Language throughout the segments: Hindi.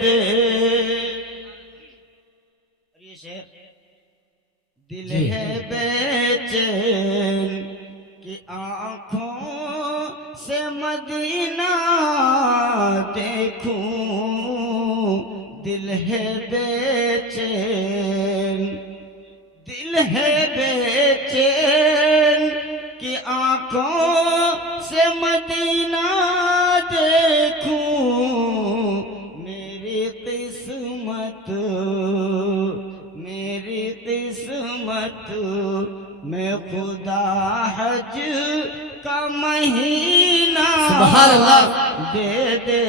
दे। ये शेर, दिल है बेचैन कि आंखों से मदीना देखूं, दिल है बेचैन, दिल है बेचैन कि आंखों से मदीना देखूं, मेरी किस्मत, मेरी किस्मत में खुदा हज का महीना सुभान अल्लाह दे दे।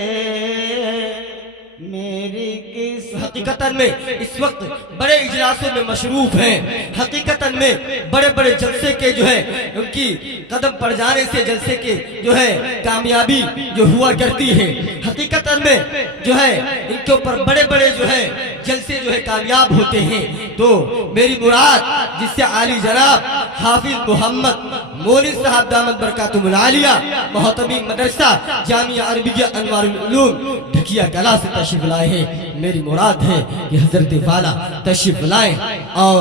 मेरी किस हकीकतन में इस वक्त बड़े इजलासों में मशरूफ हैं, हकीकतन में बड़े बड़े जलसे के जो है उनकी कदम पड़ जाने से जलसे के जो है कामयाबी जो हुआ करती है, हकीकतन में जो है इनके ऊपर बड़े बड़े जो है जलसे जो है कामयाब होते हैं। तो मेरी मुराद जिससे आली जनाब हाफिज मोहम्मद मौलवी साहब दामद बरकातुहुल आलिया मोहतमी मदरसा जामिया अरबिया अनवारुल उलूम ढकिया कला से तशरीफ लाए हैं, मेरी मुराद है कि हजरत वाला तशरीफ लाए और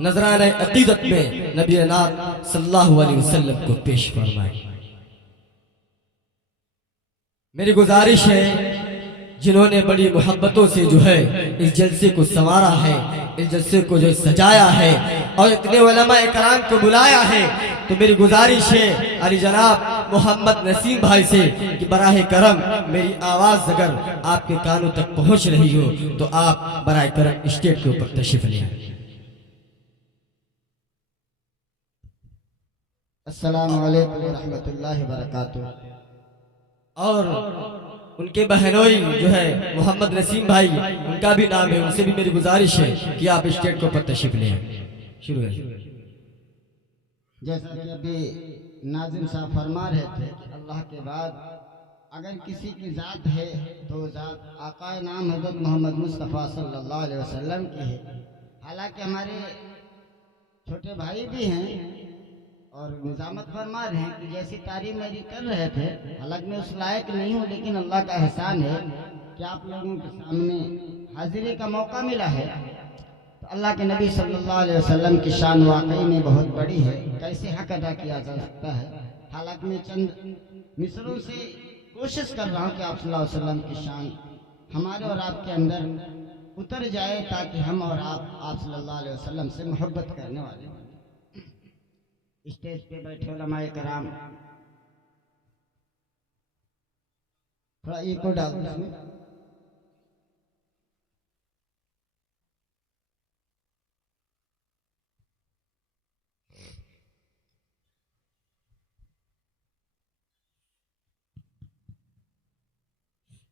नजराने अकीदत में नबी नात सल्लल्लाहु अलैहि वसल्लम को पेश फरमाए। मेरी गुजारिश है जिन्होंने बड़ी मोहब्बतों से जो है इस जलसे को संवारा है, इस जलसे को जो सजाया है और इतने उलमा इकराम को बुलाया है, तो मेरी गुजारिश है अली जनाब मोहम्मद नसीम भाई से कि बराह करम मेरी आवाज अगर आपके कानों तक पहुंच रही हो तो आप बराह करम स्टेज के ऊपर तशरीफ ले आए। अस्सलामु अलैकुम व रहमतुल्लाहि व बरकातुहू। और उनके बहनोई जो है मोहम्मद नसीम भाई उनका भी नाम है, उनसे भी मेरी गुजारिश है कि आप स्टेज के ऊपर तशरीफ ले आए। शुरू है। जैसे कि अभी नाज़िम साहब फरमा रहे थे कि अल्लाह के बाद अगर किसी की ज़ात है तो ज़ात आकाए नाम हज़रत मोहम्मद मुस्तफ़ा सल्लल्लाहु अलैहि वसल्लम की है। हालांकि हमारे छोटे भाई भी हैं और निजामत फरमा रहे हैं कि जैसी तारीफ मेरी कर रहे थे, हालांकि मैं उस लायक नहीं हूँ, लेकिन अल्लाह का एहसान है कि आप लोगों के सामने हाजिरी का मौका मिला है। तो अल्लाह के नबी सल्लल्लाहु अलैहि वसल्लम की शान वाकई में बहुत बड़ी है, कैसे हक अदा किया जा सकता है। हालांकि मैं चंद मिसरों से कोशिश कर रहा हूँ कि आप सल्लल्लाहु अलैहि वसल्लम की शान हमारे और आपके अंदर उतर जाए, ताकि हम और आप सल्लल्लाहु अलैहि वसल्लम से मोहब्बत करने वाले। स्टेज पे बैठे उलमाए कराम थोड़ा इको डाल दो इसमें।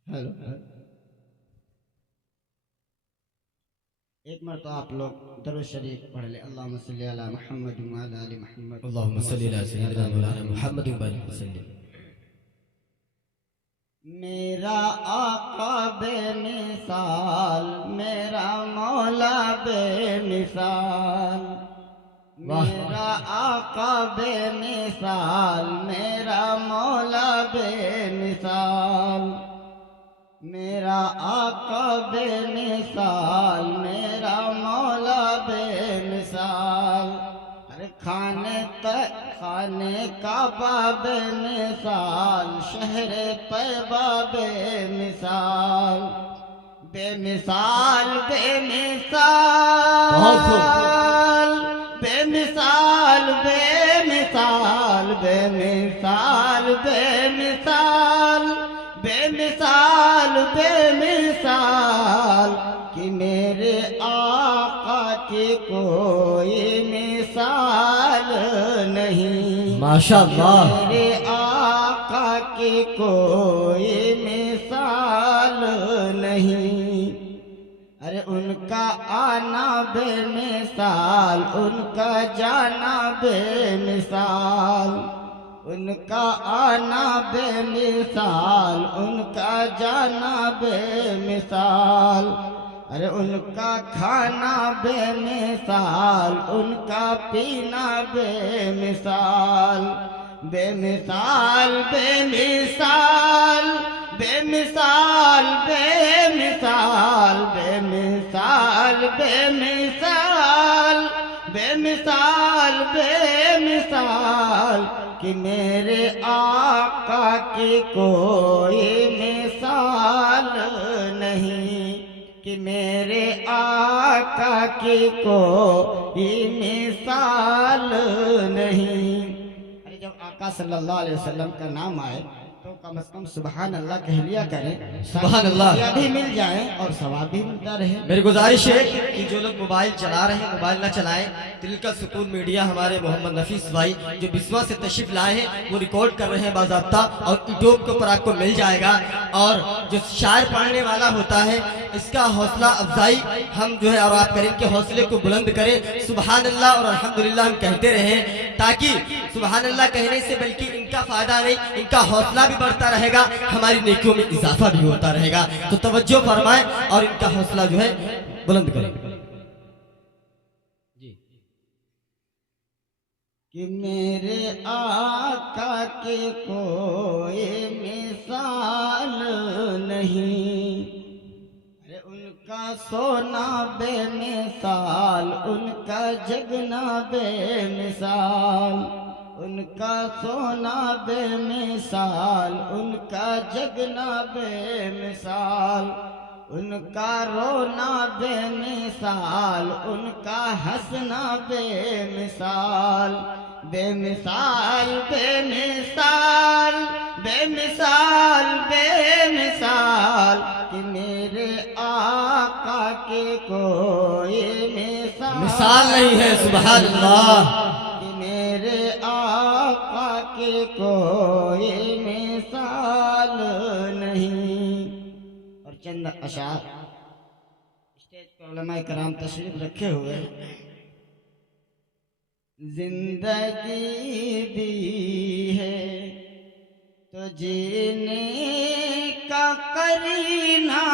हेलो, एक बार तो आप लोग दरूद शरीफ पढ़ ले। अल्लाहुम्मा सल्ली अला मुहम्मद व अला आलि मुहम्मद। अल्लाहुम्मा सल्ली अला सय्यिदिना मौलाना मुहम्मद व सल्लम। मेरा आका बेमिसाल, मेरा मौला बेमिसाल, मेरा आका बेमिसाल, मेरा मौला बेमिसाल, मेरा आका बेमिसाल, मेरा मौला बेमिसाल। अरे खाने काबा बेमिसाल, शहर तैबा बेमिसाल, बेमिसाल बेमिसाल, बेमिसाल बेमिसाल, बेमिसाल बेमिसाल, बेमिसाल बेमिसाल कि मेरे आका की कोई मिसाल नहीं। माशाअल्लाह। मेरे आका की कोई मिसाल नहीं। अरे उनका आना बेमिसाल, उनका जाना बेमिसाल, उनका आना बेमिसाल, उनका जाना बेमिसाल। अरे उनका खाना बेमिसाल, उनका पीना बेमिसाल, बेमिसाल बेमिसाल, बेमिसाल बेमिसाल बेमिसाल बेमिसाल बेमिसाल बेमिसाल कि मेरे आका की कोई मिसाल नहीं, कि मेरे आका की कोई मिसाल नहीं। अरे जब आका सल्लल्लाहु अलैहि वसल्लम का नाम आए तो कम से कम सुभान अल्लाह कह लिया करें, सुभान अल्लाह भी मिल जाए और सवाब भी मिलता रहे। मेरी गुजारिश है कि जो लोग मोबाइल चला रहे हैं मोबाइल ना चलाएं। दिल का सुकून मीडिया हमारे मोहम्मद नफीस भाई जो बिस्वा से तशरीफ लाए हैं वो रिकॉर्ड कर रहे हैं बाज़ाब्ता, और यूट्यूब के ऊपर आपको मिल जाएगा। और जो शायर पढ़ने वाला होता है इसका हौसला अफजाई हम जो है और आप करें कि हौसले को बुलंद करें, सुभान अल्लाह और अल्हम्दुलिल्लाह हम कहते रहें, ताकि सुभान अल्लाह कहने से बल्कि इनका फायदा नहीं इनका हौसला भी बढ़ता रहेगा, हमारी नेकियों में इजाफा भी होता रहेगा। तो तवज्जो फरमाएं और इनका हौसला जो है बुलंद करें। कि मेरे आका के कोई मिसाल नहीं, अरे उनका सोना बेमिसाल, उनका जगना बेमिसाल, उनका सोना बेमिसाल, उनका जगना बेमिसाल, उनका रोना बेमिसाल, उनका हंसना बेमिसाल, बेमिसाल बेमिसाल बेमिसाल बेमिसाल कि मेरे आका के कोई मिसाल नहीं है। सुभान अल्लाह कि मेरे आका के कोई मिसाल नहीं। और चंद अशार स्टेज पर उलमा कराम तशरीफ रखे हुए। जिंदगी दी है तो जीने का करीना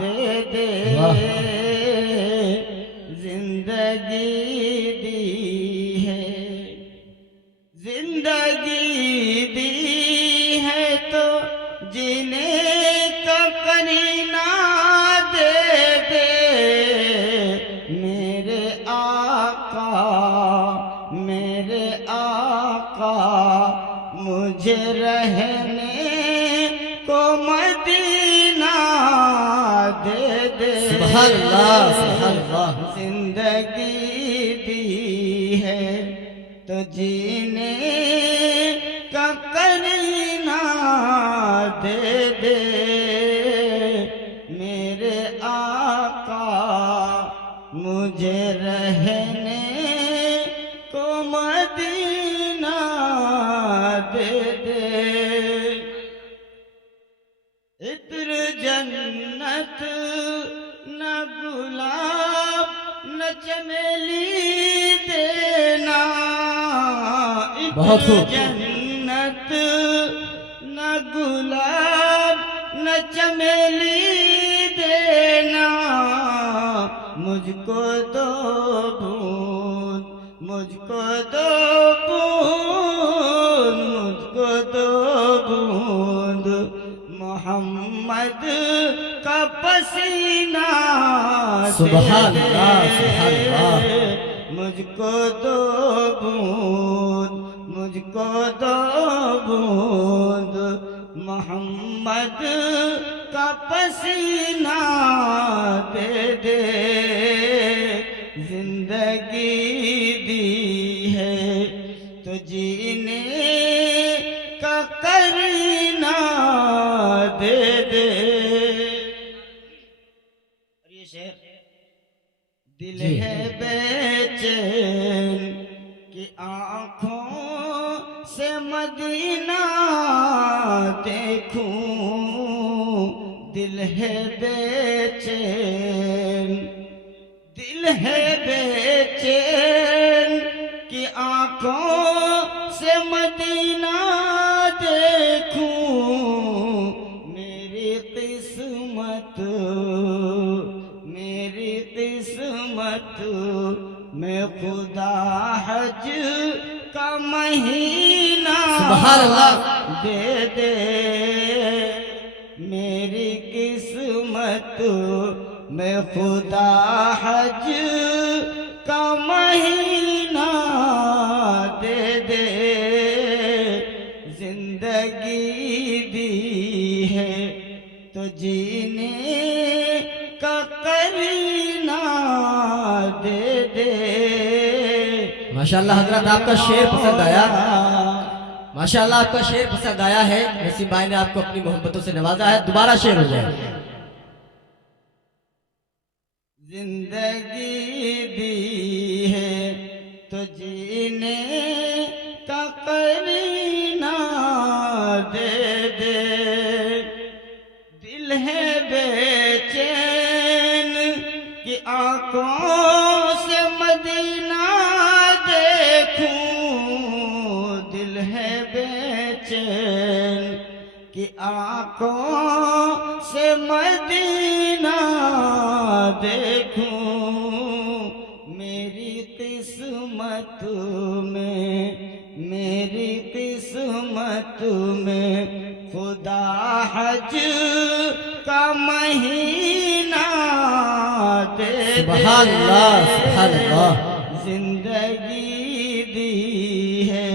दे दे, जिंदगी दी है, जिंदगी दी है तो जीने का करीना दे दे, मेरे आका मुझे रहने को मदीना दे दे। सुभान अल्लाह सुभान अल्लाह। जिंदगी दी है तो जीने का करीना दे दे, मेरे आका मुझे रहने को मदीना दे दे। इत्र जन्नत न गुलाब न चमेली देना, बहुत इत्र जन्नत न गुलाब न चमेली देना, मुझको दो बूंद, मुझको दो बूंद, मुझको दो बूंद मोहम्मद का पसीना सुभान अल्लाह सुभान अल्लाह। मुझको दो बूंद, मुझको दो बूंद मोहम्मद का पसीना दे दे। जिंदगी दी है तो जीने का करीना दे दे। और ये शेर, दिल है बेचैन कि आँखों से मदीना देखूं, दिल है बेचैन, दिल है बेचैन कि आँखों से मदीना देखूं, मेरी किस्मत, मेरी किस्मत में खुदा हज का महीना सुभान अल्लाह दे दे। किस्मत में खुदा हज का महीना दे दे, जिंदगी दी है तो जीने का करीना दे दे। माशाल्लाह हजरत आपका शेर पसंद आया, माशाल्लाह आपका शेर पसंद आया है। नसीम भाई ने आपको अपनी मोहब्बतों से नवाजा है। दोबारा शेर हो जाए। जिंदगी दी है तो जीने का करीना दे दे, दिल है बेचैन कि आंखों से मदीना देखूं, दिल है बेचैन कि आंखों से मदीना देखूं, मेरी किस्मत में, मेरी किस्मत में खुदा हज का महीना दे दे। सुभान अल्लाह, सुभान अल्लाह। जिंदगी दी है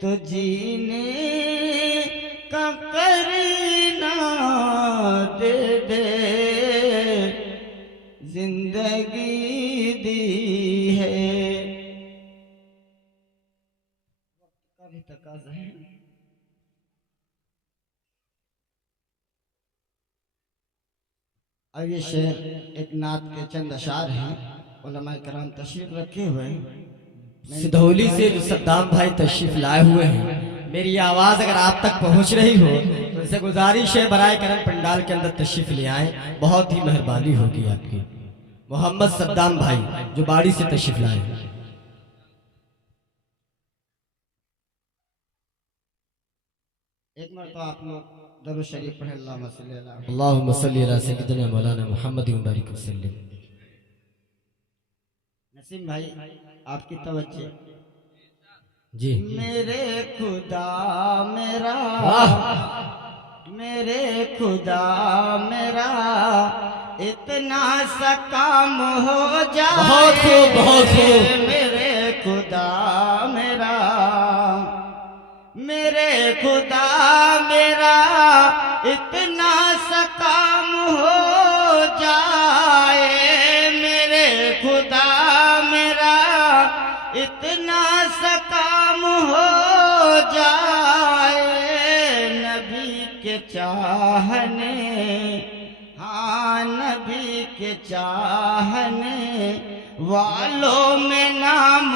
तो जीने का करीना दे दे, जिंदगी दी है। वक्त का भी तकाज़ा है। अब ये शेर एक नात के चंद अशार हैं, उलमा कराम तशरीफ रखे हुए हैं। सिधौली से जो सद्दाम भाई तशरीफ लाए हुए हैं, मेरी आवाज अगर आप तक पहुंच रही हो तो इनसे गुजारिश है बराए करम पंडाल के अंदर तशरीफ ले आए, बहुत ही मेहरबानी होगी आपकी। मोहम्मद सद्दाम भाई जो बाड़ी से तशरीफ लाए हैं। एक मरतबा आप लोग दरूद शरीफ पढ़े, अल्लाहुम्मा सल्ली अला अल्लाहुम्मा सल्ली अला सय्यिदिना मौलाना मुहम्मद व बारिक वसल्लम। नसीम भाई आपकी तवज्जो। जी मेरे खुदा मेरा, वाह, मेरे खुदा मेरा इतना सा काम हो जाए, बहुत खूब, बहुत खूब। मेरे खुदा मेरा, मेरे खुदा मेरा इतना सा काम हो जाए, मेरे खुदा मेरा इतना सा काम हो जाए, नबी के चाहने, हाँ नबी के चाहने वालों में नाम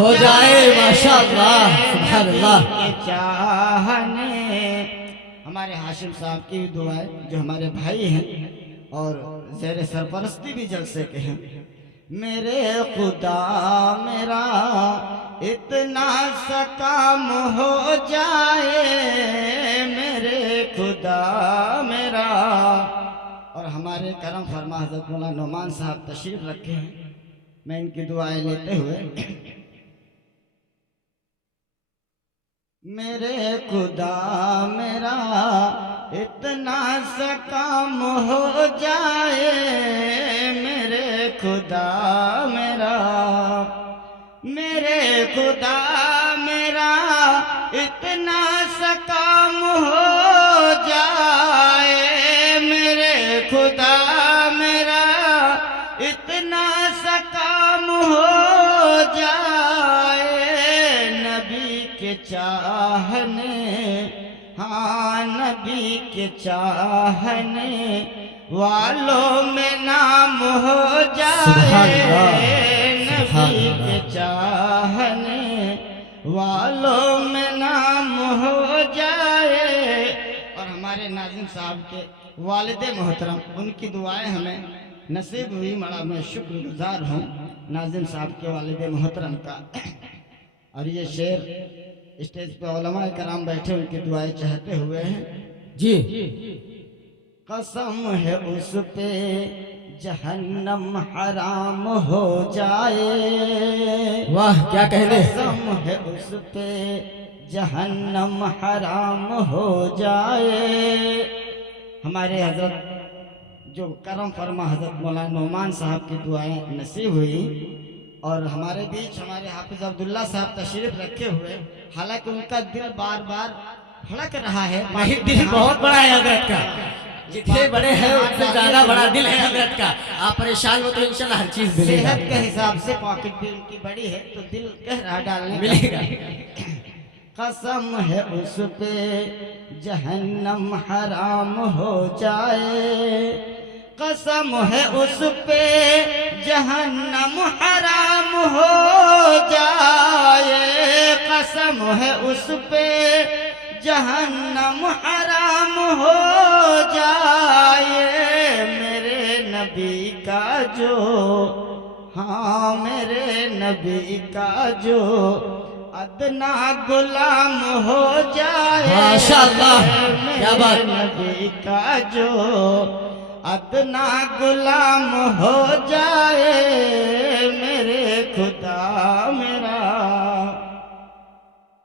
हो जाए। माशाअल्लाह, सुभान अल्लाह। के चाहने। हमारे हाशिम साहब की भी दुआ है, जो हमारे भाई हैं और ज़ेर सरपरस्ती भी जलसे के हैं। मेरे खुदा मेरा इतना सा काम हो जाए, मेरे खुदा मेरा। और हमारे करम फरमा हज़रत मौलाना नौमान साहब तशरीफ रखे हैं, मैं इनकी दुआएं लेते हुए। मेरे खुदा मेरा इतना सा काम हो जाए, मेरे खुदा मेरा, मेरे खुदा मेरा इतना सा काम हो जाए, मेरे खुदा मेरा इतना सा काम हो जाए, नबी के चाहने, हाँ नबी के चाहने वालों में नाम हो जाए, नबी के चाहने वालों में नाम हो जाए। और हमारे नाज़िम साहब के वालिद मोहतरम, उनकी दुआएं हमें नसीब हुई, बड़ा मैं शुक्रगुजार हूँ नाज़िम साहब के वालिद मोहतरम का। और ये शेर स्टेज पे उलमा कराम बैठे उनकी दुआएं चाहते हुए हैं। जी कसम है उस पे जहन्नम हराम हो जाए, वाह क्या कहने। कसम है उस पे जहन्नम हराम हो जाए। हमारे हजरत जो करम फरमा हजरत मौलाना नौमान साहब की दुआएं नसीब हुई और हमारे बीच हमारे हाफिज अब्दुल्ला साहब तशरीफ रखे हुए, हालांकि उनका दिल बार बार धड़क रहा है। नहीं, दिल बहुत बड़ा है हजरत का, जितने बड़े हैं उतने ज्यादा बड़ा दिल है हजरत का। आप परेशान हो तो इंशाल्लाह हर चीज मिलेगा। सेहत के हिसाब से पॉकेट भी उनकी बड़ी है तो दिल कह रहा डालने मिलेगा। कसम है उस पे जहन्नम हराम हो जाए, कसम है उस पे जहन्नम हराम हो जाए, कसम है उस पे जहन्नम हराम हो जाए। मेरे नबी का जो, हाँ मेरे नबी का जो अदना गुलाम हो जाए, माशाअल्लाह, क्या बात। नबी का जो अदना गुलाम हो जाए, मेरे खुदा मेरा।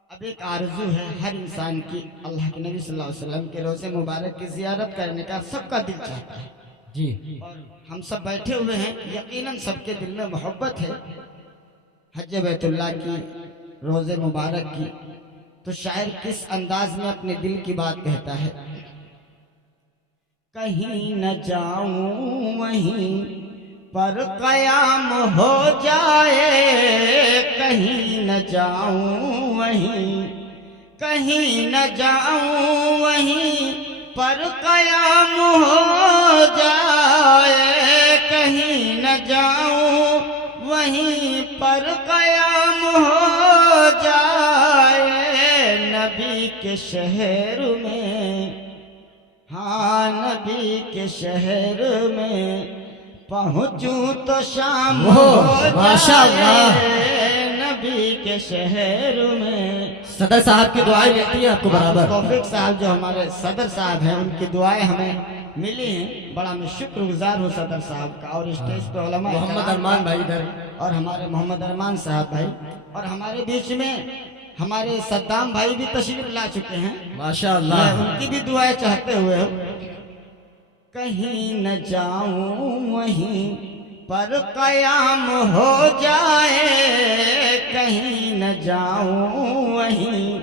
अब एक आरज़ू है हर इंसान की, अल्लाह के नबी सल्लल्लाहु अलैहि वसल्लम के रोज़े मुबारक की ज़ियारत करने का सबका दिल चाहता है जी। और हम सब बैठे हुए हैं, यकीनन सबके दिल में मोहब्बत है हज बैतुल्लाह की, रोज़े मुबारक की। तो शायर किस अंदाज में अपने दिल की बात कहता है, कहीं न जाऊं वहीं पर कयाम हो जाए, कहीं न जाऊं वहीं, कहीं न जाऊं वहीं पर कयाम हो जाए, कहीं न जाऊं वहीं पर कयाम हो जाए। नबी के शहर में, हाँ नबी के शहर में पहुँचूं तो शाम हो माशाअल्लाह। जाए, नबी के शहर में। सदर साहब की दुआएं मिलती है आपको बराबर। तौफीक साहब जो हमारे सदर साहब हैं, उनकी दुआएं हमें मिली हैं, बड़ा मैं शुक्रगुजार हूँ सदर साहब का। और स्टेज पे उलमा मोहम्मद अरमान भाई इधर, और हमारे मोहम्मद अरमान साहब भाई, और हमारे बीच में हमारे सद्दाम भाई भी तशरीफ ला चुके हैं, माशाअल्लाह। मैं उनकी भी दुआएं चाहते हुए हूँ। कहीं न जाऊं वहीं पर कयाम हो जाए, कहीं न जाऊं वहीं।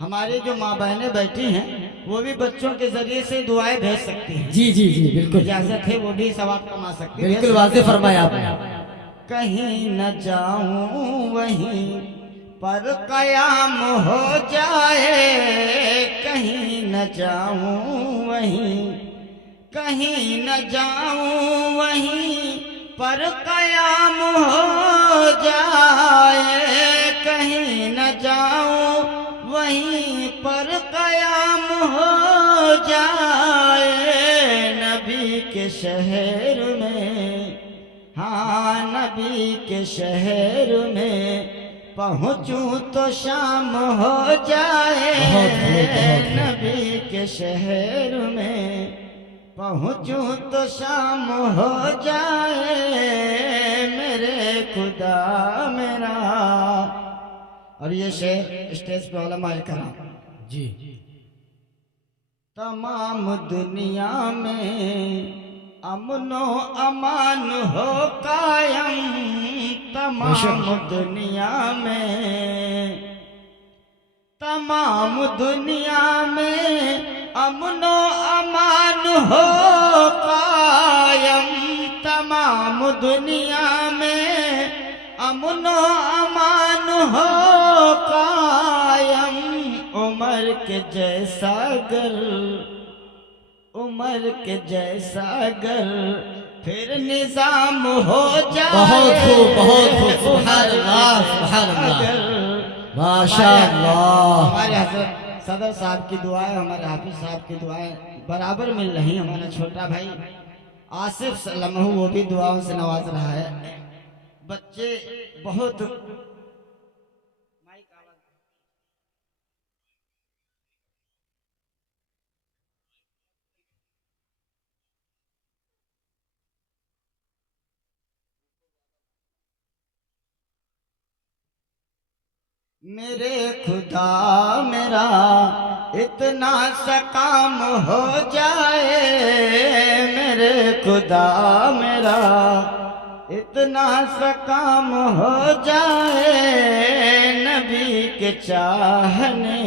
हमारे जो माँ बहनें बैठी हैं वो भी बच्चों के जरिए से दुआएं भेज सकती हैं। जी जी जी बिल्कुल, इजाजत है, वो भी सवाब कमा सकती है। बिल्कुल वाज़ेह फरमाया आपने। कहीं न जाऊं वहीं पर कयाम हो जाए, कहीं न जाऊं वहीं, कहीं न जाऊं वहीं पर कयाम हो जाए, कहीं न जाऊं वहीं पर कयाम हो जाए। नबी के शहर में, हाँ नबी के शहर में पहुँचूं तो शाम हो जाए, बहुत। नबी के शहर में पहुँचूं तो शाम हो जाए, मेरे खुदा मेरा। और ये शेर स्टेज पे उलमा कराम जी। तमाम दुनिया में अमनो अमान हो कायम, तमाम दुनिया में, तमाम दुनिया में अमनो अमान हो कायम, तमाम दुनिया में अमनो अमान हो कायम। उमर के जैसा गर, उमर के जैसा गर फिर निजाम हो जाए। बहुत खूब, बहुत खूब, सुभान अल्लाह, सुभान अल्लाह, माशाअल्लाह। हमारे हजरत सदर साहब की दुआएं, हमारे हाफिज साहब की दुआएं बराबर मिल रही। हमारा छोटा भाई आसिफ सलमहू वो भी दुआओं से नवाज रहा है। बच्चे बहुत मेरे खुदा मेरा इतना सा काम हो जाए, मेरे खुदा मेरा इतना सा काम हो जाए, नबी के चाहने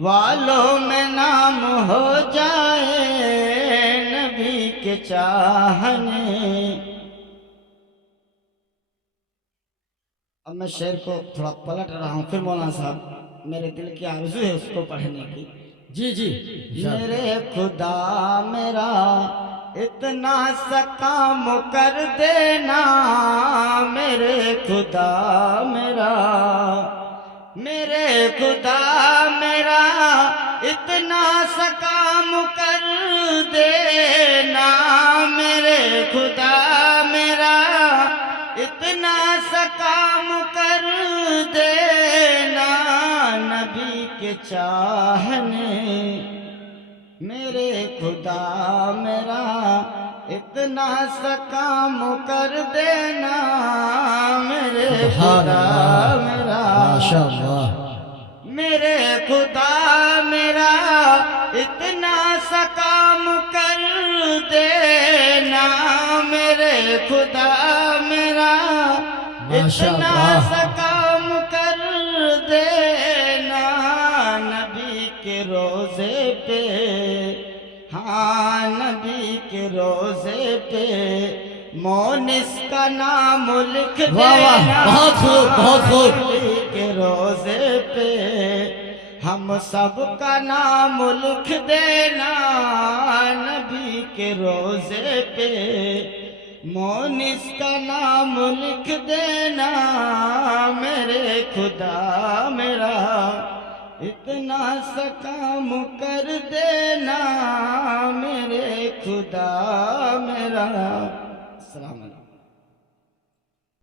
वालों में नाम हो जाए, नबी के चाहने। अब मैं शेर को थोड़ा पलट रहा हूँ, फिर मौलाना साहब मेरे दिल की आरज़ू है उसको पढ़ने की। जी जी। मेरे खुदा मेरा इतना सा काम कर देना, मेरे खुदा मेरा, मेरे खुदा मेरा इतना सा काम कर देना, मेरे खुदा मेरा इतना सा काम कर देना, नबी के चाहने। मेरे खुदा मेरा इतना सा काम कर देना, मेरे खुदा मेरा, माशाअल्लाह। मेरे खुदा मेरा इतना सा काम कर देना, मेरे खुदा मेरा इतना सा काम कर देना, नबी के रोज़े पे, हाँ नबी के रोज़े पे मोनिस का नाम लिख देना। बहुत खूब, बहुत खूब। नबी के रोज़े पे हम सब का नाम लिख देना, नबी के रोज़े पे मोनिस का नाम लिख देना, मेरे खुदा मेरा इतना सा काम कर देना, मेरे खुदा मेरा।